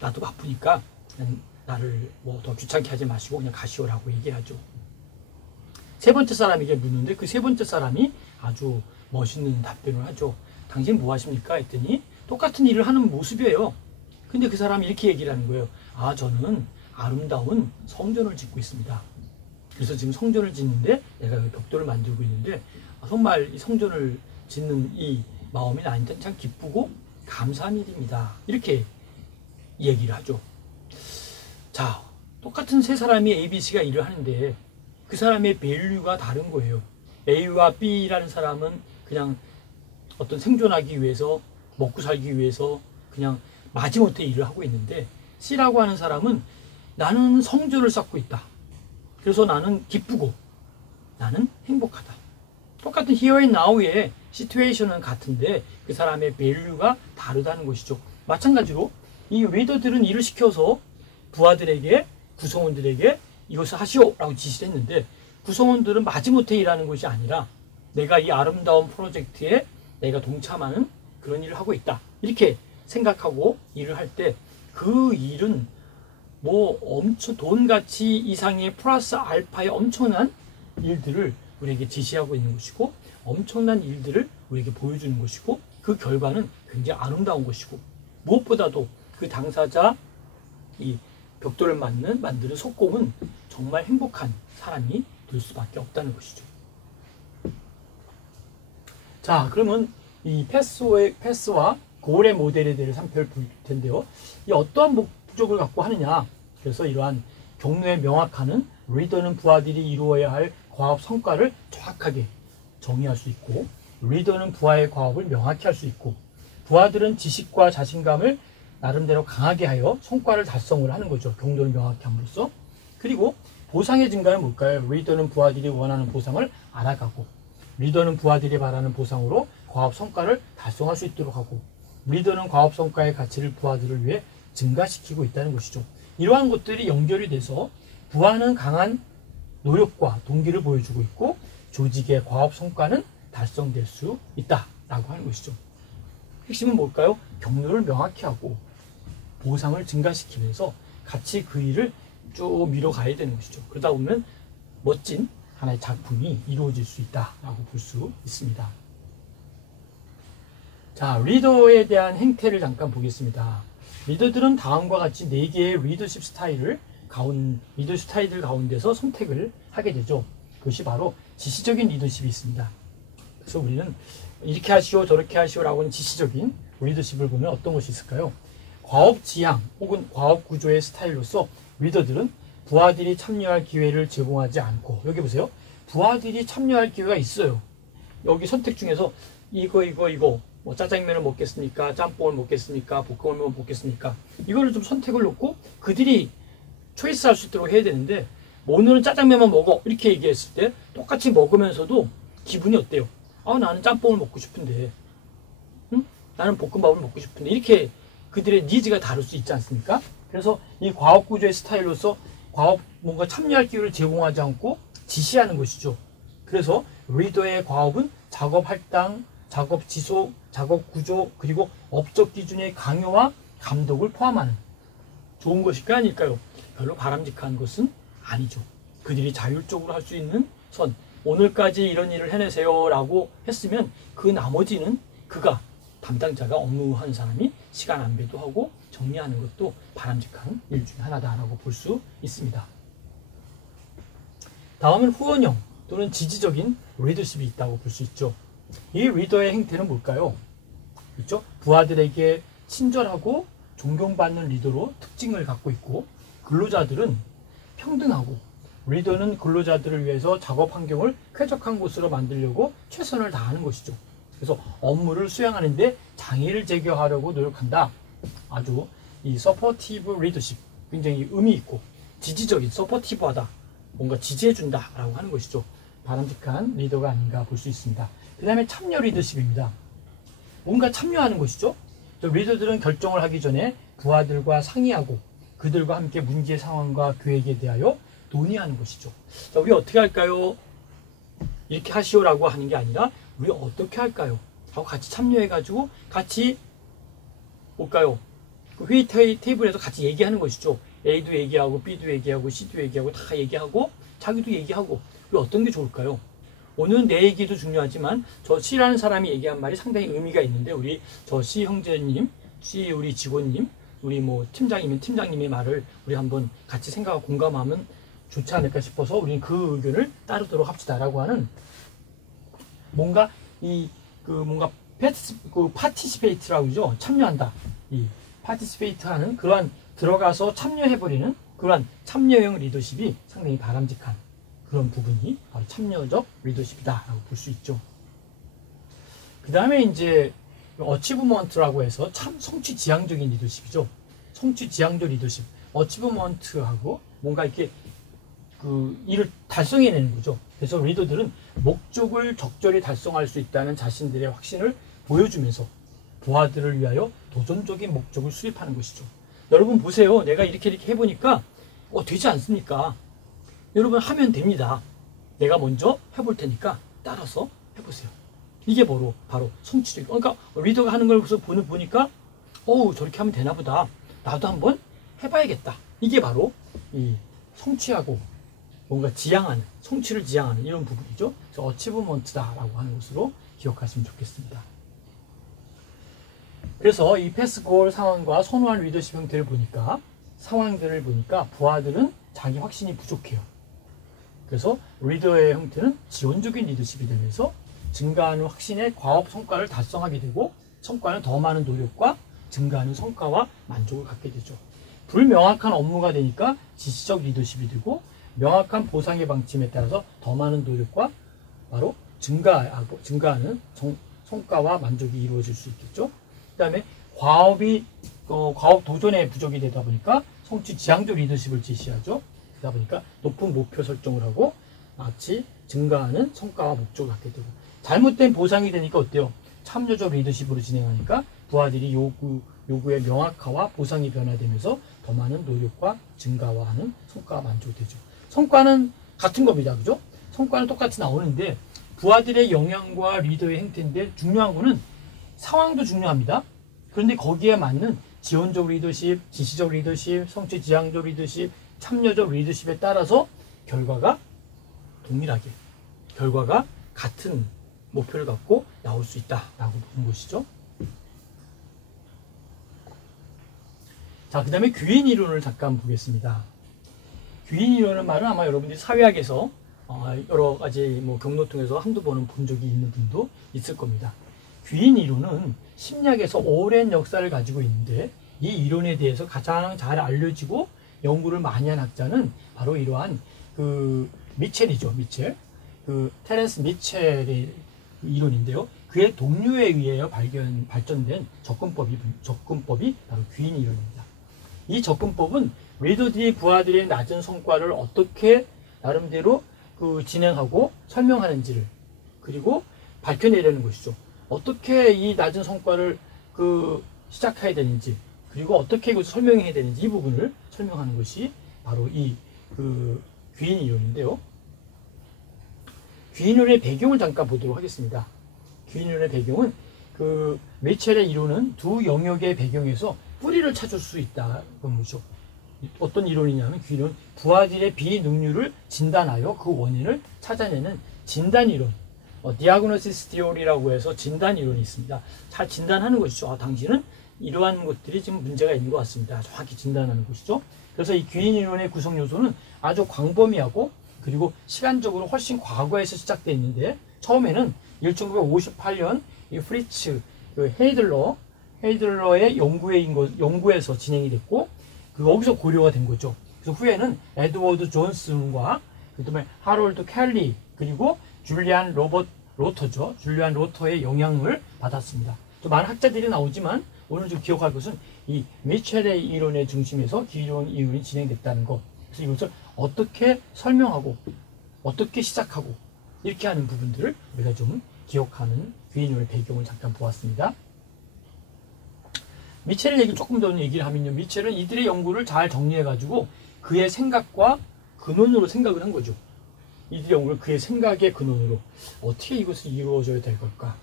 나도 바쁘니까 그냥 나를 뭐 더 귀찮게 하지 마시고 그냥 가시오라고 얘기하죠. 세 번째 사람에게 묻는데 그 세 번째 사람이 아주 멋있는 답변을 하죠. 당신 뭐 하십니까? 했더니 똑같은 일을 하는 모습이에요. 근데 그 사람이 이렇게 얘기를 하는 거예요. 저는 아름다운 성전을 짓고 있습니다. 그래서 지금 성전을 짓는데 내가 여기 벽돌을 만들고 있는데 정말 이 성전을 짓는 이 마음이 나한테는 참 기쁘고 감사한 일입니다. 이렇게 얘기를 하죠. 자, 똑같은 세 사람이 A, B, C가 일을 하는데 그 사람의 밸류가 다른 거예요. A와 B라는 사람은 그냥 어떤 생존하기 위해서 먹고 살기 위해서 그냥 마지못해 일을 하고 있는데, C라고 하는 사람은 나는 성적을 쌓고 있다. 그래서 나는 기쁘고 나는 행복하다. 똑같은 here and now의 시츄에이션은 같은데 그 사람의 밸류가 다르다는 것이죠. 마찬가지로 이 리더들은 일을 시켜서 부하들에게, 구성원들에게 이것을 하시오라고 지시를 했는데, 구성원들은 마지못해 일하는 것이 아니라 내가 이 아름다운 프로젝트에 내가 동참하는 그런 일을 하고 있다, 이렇게 생각하고 일을 할 때 그 일은 뭐 엄청 돈가치 이상의 플러스 알파의 엄청난 일들을 우리에게 지시하고 있는 것이고, 엄청난 일들을 우리에게 보여주는 것이고, 그 결과는 굉장히 아름다운 것이고, 무엇보다도 그 당사자 이 벽돌을 만드는 석공은 정말 행복한 사람이 될 수밖에 없다는 것이죠. 자, 그러면 이 패스와 고울의 모델에 대해 살펴볼 텐데요. 이 어떠한 목적을 갖고 하느냐. 그래서 이러한 경로에 명확하는 리더는 부하들이 이루어야 할 과업 성과를 정확하게 정의할 수 있고, 리더는 부하의 과업을 명확히 할 수 있고, 부하들은 지식과 자신감을 나름대로 강하게 하여 성과를 달성을 하는 거죠. 경로를 명확히 함으로써. 그리고 보상의 증가는 뭘까요? 리더는 부하들이 원하는 보상을 알아가고, 리더는 부하들이 바라는 보상으로 과업 성과를 달성할 수 있도록 하고, 리더는 과업 성과의 가치를 부하들을 위해 증가시키고 있다는 것이죠. 이러한 것들이 연결이 돼서 부하는 강한 노력과 동기를 보여주고 있고, 조직의 과업 성과는 달성될 수 있다라고 하는 것이죠. 핵심은 뭘까요? 경로를 명확히 하고 보상을 증가시키면서 같이 그 일을 쭉 밀어가야 되는 것이죠. 그러다 보면 멋진 하나의 작품이 이루어질 수 있다라고 볼 수 있습니다. 자, 리더에 대한 행태를 잠깐 보겠습니다. 리더들은 다음과 같이 4개의 리더십 스타일들 가운데서 선택을 하게 되죠. 그것이 바로 지시적인 리더십이 있습니다. 그래서 우리는 이렇게 하시오 저렇게 하시오라고 하는 지시적인 리더십을 보면 어떤 것이 있을까요? 과업 지향 혹은 과업 구조의 스타일로서 리더들은 부하들이 참여할 기회를 제공하지 않고, 여기 보세요. 부하들이 참여할 기회가 있어요. 여기 선택 중에서 이거 뭐 짜장면을 먹겠습니까? 짬뽕을 먹겠습니까? 볶음을 먹겠습니까? 이거를 좀 선택을 놓고 그들이 초이스할 수 있도록 해야 되는데, 뭐 오늘은 짜장면만 먹어 이렇게 얘기했을 때 똑같이 먹으면서도 기분이 어때요? 아, 나는 짬뽕을 먹고 싶은데, 응? 나는 볶음밥을 먹고 싶은데, 이렇게 그들의 니즈가 다를 수 있지 않습니까? 그래서 이 과업 구조의 스타일로서 뭔가 참여할 기회를 제공하지 않고 지시하는 것이죠. 그래서 리더의 과업은 작업 할당, 작업 지속, 작업 구조, 그리고 업적 기준의 강요와 감독을 포함하는 좋은 것일까 아닐까요? 별로 바람직한 것은 아니죠. 그들이 자율적으로 할 수 있는 선, 오늘까지 이런 일을 해내세요 라고 했으면 그 나머지는 그가 담당자가 업무하는 사람이 시간 안배도 하고 정리하는 것도 바람직한 일 중에 하나다라고 볼 수 있습니다. 다음은 후원형 또는 지지적인 리더십이 있다고 볼 수 있죠. 이 리더의 행태는 뭘까요? 그렇죠? 부하들에게 친절하고 존경받는 리더로 특징을 갖고 있고, 근로자들은 평등하고, 리더는 근로자들을 위해서 작업 환경을 쾌적한 곳으로 만들려고 최선을 다하는 것이죠. 그래서 업무를 수행하는데 장애를 제거하려고 노력한다. 아주 이 서포티브 리더십, 굉장히 의미 있고 지지적인, 서포티브하다, 뭔가 지지해준다 라고 하는 것이죠. 바람직한 리더가 아닌가 볼 수 있습니다. 그 다음에 참여 리더십입니다. 뭔가 참여하는 것이죠. 리더들은 결정을 하기 전에 부하들과 상의하고 그들과 함께 문제 상황과 계획에 대하여 논의하는 것이죠. 자, 우리 어떻게 할까요? 이렇게 하시오라고 하는 게 아니라 우리 어떻게 할까요? 하고 같이 참여해가지고 같이 볼까요? 그 회의 테이블에서 같이 얘기하는 것이죠. A도 얘기하고 B도 얘기하고 C도 얘기하고 다 얘기하고 자기도 얘기하고, 우리 어떤 게 좋을까요? 오늘은 내 얘기도 중요하지만 저 C라는 사람이 얘기한 말이 상당히 의미가 있는데, 우리 저 C 형제님, C 우리 직원님, 우리 뭐 팀장이면 팀장님의 말을 우리 한번 같이 생각하고 공감하면 좋지 않을까 싶어서 우리는 그 의견을 따르도록 합시다라고 하는, 뭔가 뭔가 파티시페이트라고 하죠. 참여한다. 이 파티시페이트하는 그러한 들어가서 참여해버리는 그러한 참여형 리더십이 상당히 바람직한 그런 부분이 바로 참여적 리더십이다라고 볼 수 있죠. 그 다음에 이제 어치브먼트라고 해서 참 성취지향적인 리더십이죠. 성취지향적 리더십. 어치브먼트하고 뭔가 이렇게 그 일을 달성해내는 거죠. 그래서 리더들은 목적을 적절히 달성할 수 있다는 자신들의 확신을 보여주면서 부하들을 위하여 도전적인 목적을 수립하는 것이죠. 여러분 보세요. 내가 이렇게 해보니까 되지 않습니까? 여러분 하면 됩니다. 내가 먼저 해볼 테니까 따라서 해보세요. 이게 바로 성취적. 그러니까 리더가 하는 걸 보니까 저렇게 하면 되나 보다. 나도 한번 해봐야겠다. 이게 바로 이 성취하고 뭔가 지향하는, 성취를 지향하는 이런 부분이죠. 그래서 어치브먼트다라고 하는 것으로 기억하시면 좋겠습니다. 그래서 이 패스골 상황과 선호할 리더십 상황들을 보니까 부하들은 자기 확신이 부족해요. 그래서 리더의 형태는 지원적인 리더십이 되면서 증가하는 확신의 과업 성과를 달성하게 되고 성과는 더 많은 노력과 증가하는 성과와 만족을 갖게 되죠. 불명확한 업무가 되니까 지시적 리더십이 되고 명확한 보상의 방침에 따라서 더 많은 노력과 바로 증가하는 성과와 만족이 이루어질 수 있겠죠. 그 다음에 과업 도전에 부족이 되다 보니까 성취 지향적 리더십을 제시하죠. 그러다 보니까 높은 목표 설정을 하고 마치 증가하는 성과와 목적을 갖게 되고 잘못된 보상이 되니까 어때요? 참여적 리더십으로 진행하니까 부하들이 요구의 명확화와 보상이 변화되면서 더 많은 노력과 증가와 하는 성과가 만족되죠. 성과는 같은 겁니다. 그죠? 성과는 똑같이 나오는데 부하들의 영향과 리더의 행태인데 중요한 거는 상황도 중요합니다. 그런데 거기에 맞는 지원적 리더십, 지시적 리더십, 성취 지향적 리더십, 참여적 리더십에 따라서 결과가 동일하게, 결과가 같은 목표를 갖고 나올 수 있다라고 보는 것이죠. 자, 그 다음에 귀인 이론을 잠깐 보겠습니다. 귀인 이론은 말은 아마 여러분들이 사회학에서 여러 가지 경로 통해서 한두 번은 본 적이 있는 분도 있을 겁니다. 귀인 이론은 심리학에서 오랜 역사를 가지고 있는데 이 이론에 대해서 가장 잘 알려지고 연구를 많이 한 학자는 바로 이러한 미첼이죠. 미첼. 테렌스 미첼의 이론인데요. 그의 동료에 의해 발전된 접근법이 바로 귀인 이론입니다. 이 접근법은 리더들이 부하들의 낮은 성과를 어떻게 나름대로 진행하고 설명하는지를 그리고 밝혀내려는 것이죠. 어떻게 이 낮은 성과를 시작해야 되는지 그리고 어떻게 이것을 설명해야 되는지 이 부분을 설명하는 것이 바로 이 귀인 이론인데요. 귀인 이론의 배경을 잠깐 보도록 하겠습니다. 귀인 이론의 배경은 미첼의 이론은 두 영역의 배경에서 뿌리를 찾을 수 있다는 거죠. 어떤 이론이냐면 귀인 이론, 부하들의 비능률을 진단하여 그 원인을 찾아내는 진단 이론, 디아그노시스 디오리라고 해서 진단 이론이 있습니다. 잘 진단하는 것이죠. 당신은 이러한 것들이 지금 문제가 있는 것 같습니다. 정확히 진단하는 것이죠. 그래서 이 귀인 이론의 구성 요소는 아주 광범위하고 그리고 시간적으로 훨씬 과거에서 시작되어 있는데 처음에는 1958년 이 프리츠 헤이들러의 연구에서 진행이 됐고 거기서 고려가 된 거죠. 그래서 후에는 에드워드 존슨과 그다음에 하롤드 켈리 그리고 줄리안 로터의 영향을 받았습니다. 또 많은 학자들이 나오지만 오늘 좀 기억할 것은 이 미첼의 이론의 중심에서 귀인 이론이 진행됐다는 것. 그래서 이것을 어떻게 설명하고 어떻게 시작하고 이렇게 하는 부분들을 우리가 좀 기억하는 귀인 이론의 배경을 잠깐 보았습니다. 미첼의 얘기 조금 더 얘기를 하면요. 미첼은 이들의 연구를 잘 정리해가지고 그의 생각과 근원으로 생각을 한 거죠. 이들의 연구를 그의 생각의 근원으로 어떻게 이것을 이루어져야 될 걸까?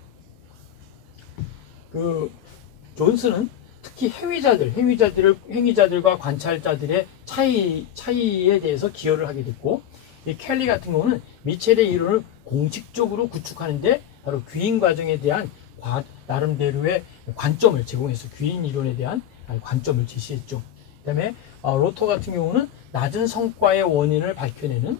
존슨은 특히 행위자들과 관찰자들의 차이에 대해서 기여를 하게 됐고, 이 켈리 같은 경우는 미첼의 이론을 공식적으로 구축하는데 바로 귀인 과정에 대한 나름대로의 관점을 제공해서 귀인 이론에 대한 관점을 제시했죠. 그 다음에 로터 같은 경우는 낮은 성과의 원인을 밝혀내는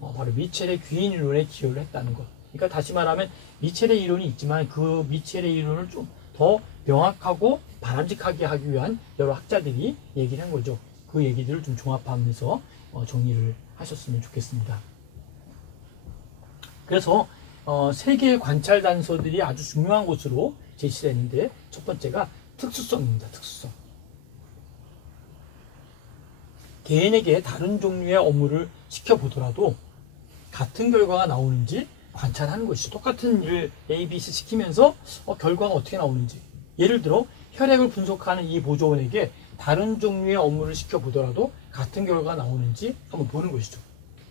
바로 미첼의 귀인 이론에 기여를 했다는 것. 그러니까 다시 말하면 미첼의 이론이 있지만 그 미첼의 이론을 좀 더 명확하고 바람직하게 하기 위한 여러 학자들이 얘기를 한 거죠. 그 얘기들을 좀 종합하면서 정리를 하셨으면 좋겠습니다. 그래서 세 개의 관찰 단서들이 아주 중요한 것으로 제시되는데, 첫 번째가 특수성입니다. 특수성. 개인에게 다른 종류의 업무를 시켜보더라도 같은 결과가 나오는지 관찰하는 것이죠. 똑같은 일을 A, B, C 시키면서 결과가 어떻게 나오는지. 예를 들어 혈액을 분석하는 이 보조원에게 다른 종류의 업무를 시켜보더라도 같은 결과가 나오는지 한번 보는 것이죠.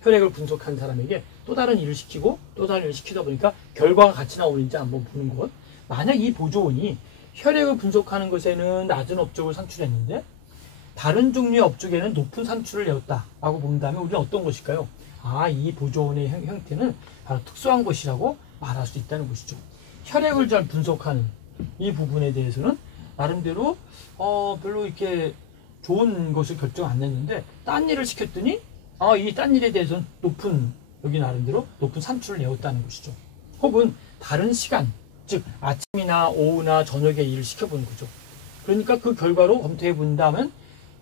혈액을 분석한 사람에게 또 다른 일을 시키고 또 다른 일을 시키다 보니까 결과가 같이 나오는지 한번 보는 것. 만약 이 보조원이 혈액을 분석하는 것에는 낮은 업적을 산출했는데 다른 종류의 업적에는 높은 산출을 내었다라고 본다면 우리는 어떤 것일까요? 이 보조원의 형태는 바로 특수한 것이라고 말할 수 있다는 것이죠. 혈액을 잘 분석하는 이 부분에 대해서는 나름대로 별로 이렇게 좋은 것을 결정 안 냈는데 딴 일을 시켰더니 이 딴 일에 대해서는 여기 나름대로 높은 산출을 내었다는 것이죠. 혹은 다른 시간, 즉 아침이나 오후나 저녁에 일을 시켜보는 거죠. 그러니까 그 결과로 검토해 본다면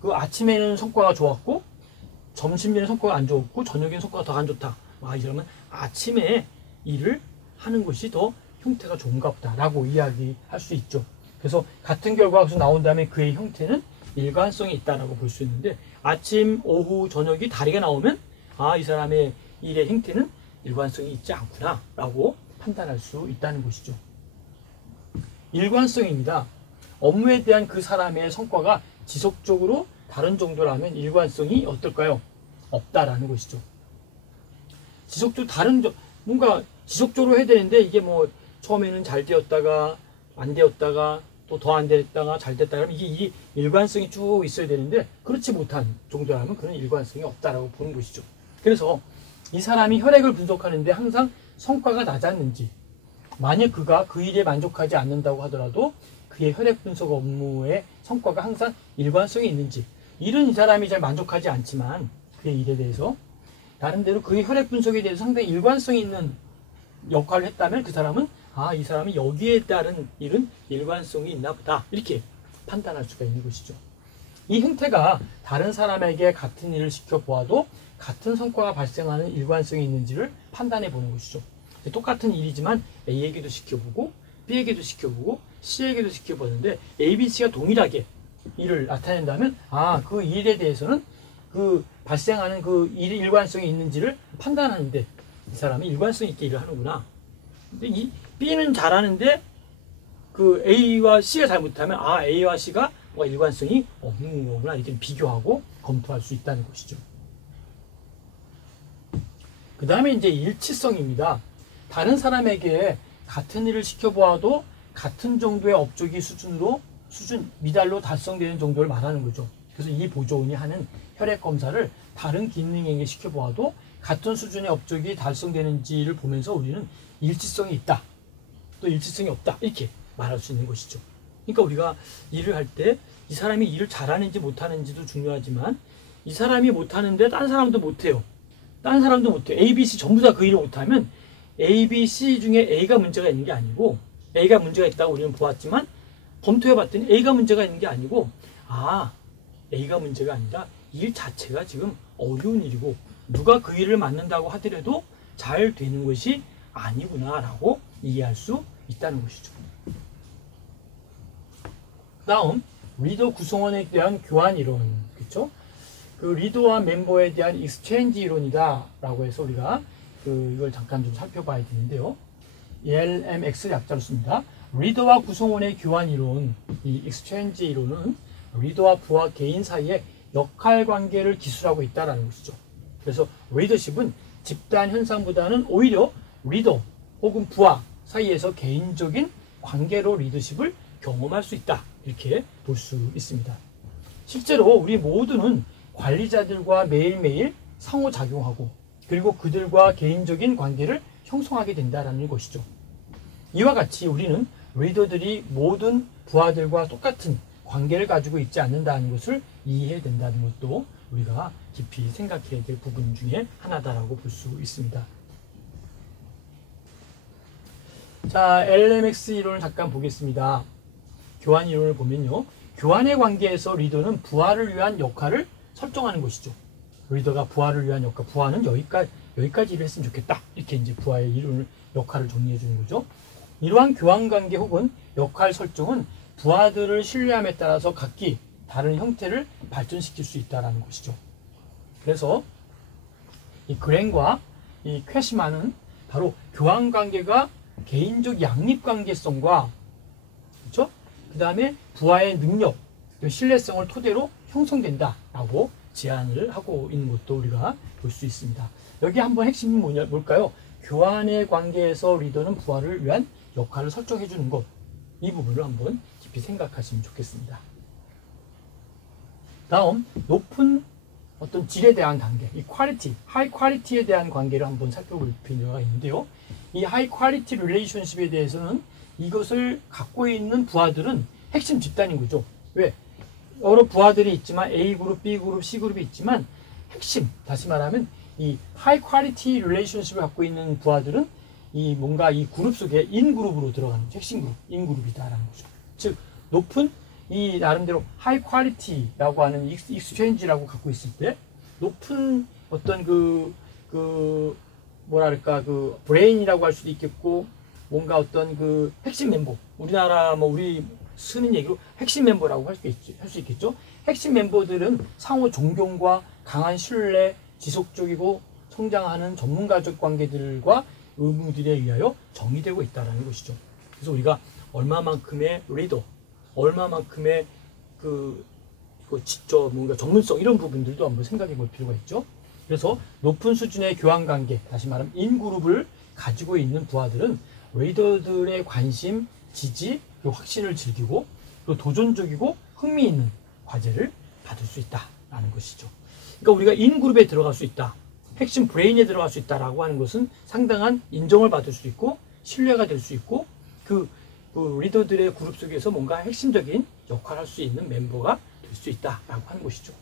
그 아침에는 성과가 좋았고 점심에는 성과가 안 좋았고 저녁에는 성과가 더 안 좋다. 이러면 아침에 일을 하는 것이 더 형태가 좋은가 보다라고 이야기할 수 있죠. 그래서 같은 결과가 나온다면 그의 형태는 일관성이 있다라고 볼 수 있는데 아침, 오후, 저녁이 다르게 나오면 이 사람의 일의 형태는 일관성이 있지 않구나 라고 판단할 수 있다는 것이죠. 일관성입니다. 업무에 대한 그 사람의 성과가 지속적으로 다른 정도라면 일관성이 어떨까요? 없다라는 것이죠. 뭔가 지속적으로 해야 되는데 이게 처음에는 잘 되었다가 안 되었다가 또 더 안 됐다가 잘 됐다가 하면 이게 일관성이 쭉 있어야 되는데 그렇지 못한 정도라면 그런 일관성이 없다라고 보는 것이죠. 그래서 이 사람이 혈액을 분석하는데 항상 성과가 낮았는지, 만약 그가 그 일에 만족하지 않는다고 하더라도 그의 혈액 분석 업무의 성과가 항상 일관성이 있는지, 일은 이 사람이 잘 만족하지 않지만 그의 일에 대해서 나름대로 그의 혈액 분석에 대해서 상당히 일관성이 있는 역할을 했다면 그 사람은 이 사람이 여기에 따른 일은 일관성이 있나 보다 이렇게 판단할 수가 있는 것이죠. 이 형태가 다른 사람에게 같은 일을 시켜보아도 같은 성과가 발생하는 일관성이 있는지를 판단해 보는 것이죠. 똑같은 일이지만 A에게도 시켜보고 B에게도 시켜보고 C에게도 시켜보는데 A, B, C가 동일하게 일을 나타낸다면 그 일에 대해서는 그 발생하는 그 일의 일관성이 있는지를 판단하는데 이 사람이 일관성 있게 일을 하는구나. 근데 이 B는 잘하는데 그 A와 C가 잘못하면 A와 C가 일관성이 없는 거구나 이렇게 비교하고 검토할 수 있다는 것이죠. 그 다음에 이제 일치성입니다. 다른 사람에게 같은 일을 시켜보아도 같은 정도의 업적이 미달로 달성되는 정도를 말하는 거죠. 그래서 이 보조원이 하는 혈액 검사를 다른 기능에게 시켜보아도 같은 수준의 업적이 달성되는지를 보면서 우리는 일치성이 있다, 또 일치성이 없다 이렇게 말할 수 있는 것이죠. 그러니까 우리가 일을 할 때 이 사람이 일을 잘하는지 못하는지도 중요하지만 이 사람이 못하는데 딴 사람도 못해요. 딴 사람도 못해요. A, B, C 전부 다 그 일을 못하면 A, B, C 중에 A가 문제가 있는 게 아니고 A가 문제가 있다고 우리는 보았지만 검토해봤더니 A가 문제가 있는 게 아니고 A가 문제가 아니라 일 자체가 지금 어려운 일이고 누가 그 일을 맡는다고 하더라도 잘 되는 것이 아니구나 라고 이해할 수 있다는 것이죠. 그 다음 리더 구성원에 대한 교환 이론, 그렇죠? 그 리더와 멤버에 대한 익스체인지 이론이다 라고 해서 우리가 이걸 잠깐 좀 살펴봐야 되는데요. LMX 약자로 씁니다. 리더와 구성원의 교환 이론, 이 익스체인지 이론은 리더와 부하 개인 사이의 역할 관계를 기술하고 있다는 것이죠. 그래서 리더십은 집단 현상보다는 오히려 리더 혹은 부하 사이에서 개인적인 관계로 리더십을 경험할 수 있다 이렇게 볼 수 있습니다. 실제로 우리 모두는 관리자들과 매일매일 상호작용하고 그리고 그들과 개인적인 관계를 형성하게 된다는 것이죠. 이와 같이 우리는 리더들이 모든 부하들과 똑같은 관계를 가지고 있지 않는다는 것을 이해해야 된다는 것도 우리가 깊이 생각해야 될 부분 중에 하나다라고 볼 수 있습니다. 자, LMX 이론을 잠깐 보겠습니다. 교환 이론을 보면요. 교환의 관계에서 리더는 부하를 위한 역할을 설정하는 것이죠. 리더가 부하를 위한 역할, 부하는 여기까지 일을 했으면 좋겠다. 이렇게 이제 부하의 이론을 역할을 정리해 주는 거죠. 이러한 교환 관계 혹은 역할 설정은 부하들을 신뢰함에 따라서 각기 다른 형태를 발전시킬 수 있다는 것이죠. 그래서 이 그랭과 이 쾌시만은 바로 교환 관계가 개인적 양립 관계성과 그렇죠? 그 다음에 부하의 능력, 신뢰성을 토대로 형성된다라고 제안을 하고 있는 것도 우리가 볼 수 있습니다. 여기 한번 핵심이 뭘까요? 교환의 관계에서 리더는 부하를 위한 역할을 설정해 주는 것. 이 부분을 한번 깊이 생각하시면 좋겠습니다. 다음, 높은 어떤 질에 대한 관계, 이 퀄리티, 하이 퀄리티에 대한 관계를 한번 살펴볼 필요가 있는데요. 이 하이 퀄리티 릴레이션십에 대해서는 이것을 갖고 있는 부하들은 핵심 집단인 거죠. 왜? 여러 부하들이 있지만 A그룹, B그룹, C그룹이 있지만 핵심, 다시 말하면 이 하이 퀄리티 릴레이션십을 갖고 있는 부하들은 이 뭔가 이 그룹 속에 인그룹으로 들어가는 거죠. 핵심 그룹, 인그룹이다라는 거죠. 즉, 높은 이 나름대로 하이 퀄리티라고 하는 익스체인지라고 갖고 있을 때 높은 어떤 뭐랄까 브레인이라고 할 수도 있겠고 뭔가 어떤 핵심 멤버, 우리나라 우리 쓰는 얘기로 핵심 멤버라고 할 수 있겠죠. 핵심 멤버들은 상호 존경과 강한 신뢰, 지속적이고 성장하는 전문가적 관계들과 의무들에 의하여 정의되고 있다는 것이죠. 그래서 우리가 얼마만큼의 리더, 얼마만큼의 뭔가 전문성 이런 부분들도 한번 생각해 볼 필요가 있죠. 그래서 높은 수준의 교환 관계, 다시 말하면 인그룹을 가지고 있는 부하들은 리더들의 관심, 지지, 확신을 즐기고 또 도전적이고 흥미있는 과제를 받을 수 있다라는 것이죠. 그러니까 우리가 인그룹에 들어갈 수 있다, 핵심 브레인에 들어갈 수 있다라고 하는 것은 상당한 인정을 받을 수 있고 신뢰가 될 수 있고 그 리더들의 그룹 속에서 뭔가 핵심적인 역할을 할 수 있는 멤버가 될 수 있다라고 하는 것이죠.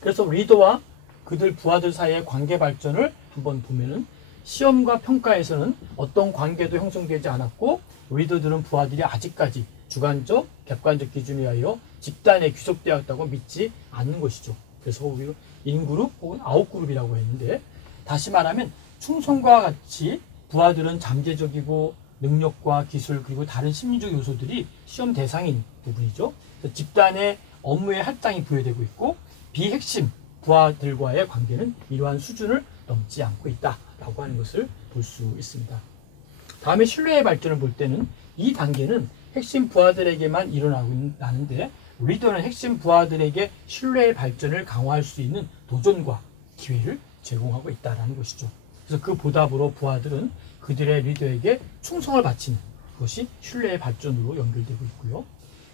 그래서 리더와 그들 부하들 사이의 관계 발전을 한번 보면은 시험과 평가에서는 어떤 관계도 형성되지 않았고 리더들은 부하들이 아직까지 주관적, 객관적 기준에 의하여 집단에 귀속되었다고 믿지 않는 것이죠. 그래서 우리가 인그룹 혹은 아웃그룹이라고 했는데 다시 말하면 충성과 같이 부하들은 잠재적이고 능력과 기술 그리고 다른 심리적 요소들이 시험 대상인 부분이죠. 집단의 업무에 할당이 부여되고 있고 비핵심 부하들과의 관계는 이러한 수준을 넘지 않고 있다라고 하는 것을 볼 수 있습니다. 다음에 신뢰의 발전을 볼 때는 이 단계는 핵심 부하들에게만 일어나는데 리더는 핵심 부하들에게 신뢰의 발전을 강화할 수 있는 도전과 기회를 제공하고 있다는 것이죠. 그래서 그 보답으로 부하들은 그들의 리더에게 충성을 바치는 것이 신뢰의 발전으로 연결되고 있고요.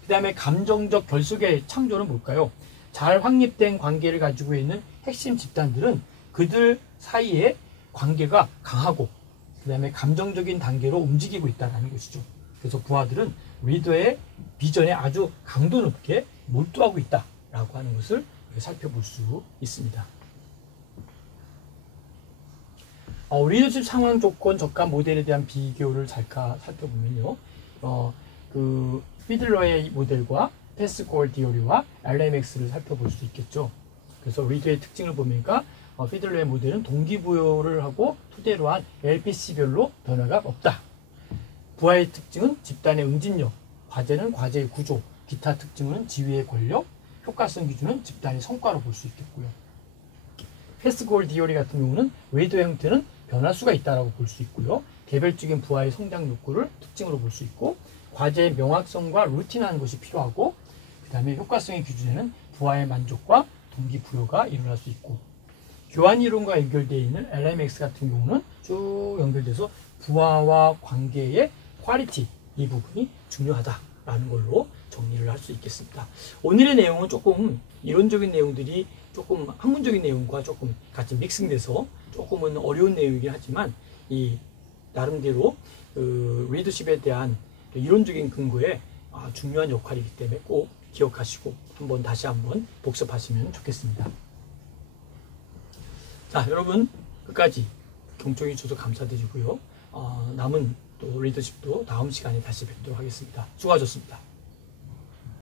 그 다음에 감정적 결속의 창조는 뭘까요? 잘 확립된 관계를 가지고 있는 핵심 집단들은 그들 사이의 관계가 강하고 그 다음에 감정적인 단계로 움직이고 있다는 것이죠. 그래서 부하들은 리더의 비전에 아주 강도 높게 몰두하고 있다라고 하는 것을 살펴볼 수 있습니다. 리더십 상황 조건 적합 모델에 대한 비교를 살펴보면요. 피들러의 모델과 패스콜 디오리와 LMX를 살펴볼 수 있겠죠. 그래서 리더의 특징을 보니까 피들러의 모델은 동기부여를 하고 토대로 한 LPC별로 변화가 없다. 부하의 특징은 집단의 응집력, 과제는 과제의 구조, 기타 특징은 지휘의 권력, 효과성 기준은 집단의 성과로 볼 수 있겠고요. 패스콜 디오리 같은 경우는 리더의 형태는 변할 수가 있다고 볼 수 있고요. 개별적인 부하의 성장 욕구를 특징으로 볼 수 있고 과제의 명확성과 루틴화하는 것이 필요하고 그 다음에 효과성의 기준에는 부하의 만족과 동기부여가 일어날 수 있고 교환 이론과 연결되어 있는 LMX 같은 경우는 쭉 연결돼서 부하와 관계의 퀄리티 이 부분이 중요하다라는 걸로 정리를 할 수 있겠습니다. 오늘의 내용은 조금 이론적인 내용들이 조금 학문적인 내용과 조금 같이 믹싱돼서 조금은 어려운 내용이긴 하지만 이 나름대로 리더십에 대한 이론적인 근거에 중요한 역할이기 때문에 꼭 기억하시고 다시 한번 복습하시면 좋겠습니다. 자, 여러분 끝까지 경청해 주셔서 감사드리고요. 남은 또 리더십도 다음 시간에 다시 뵙도록 하겠습니다. 수고하셨습니다.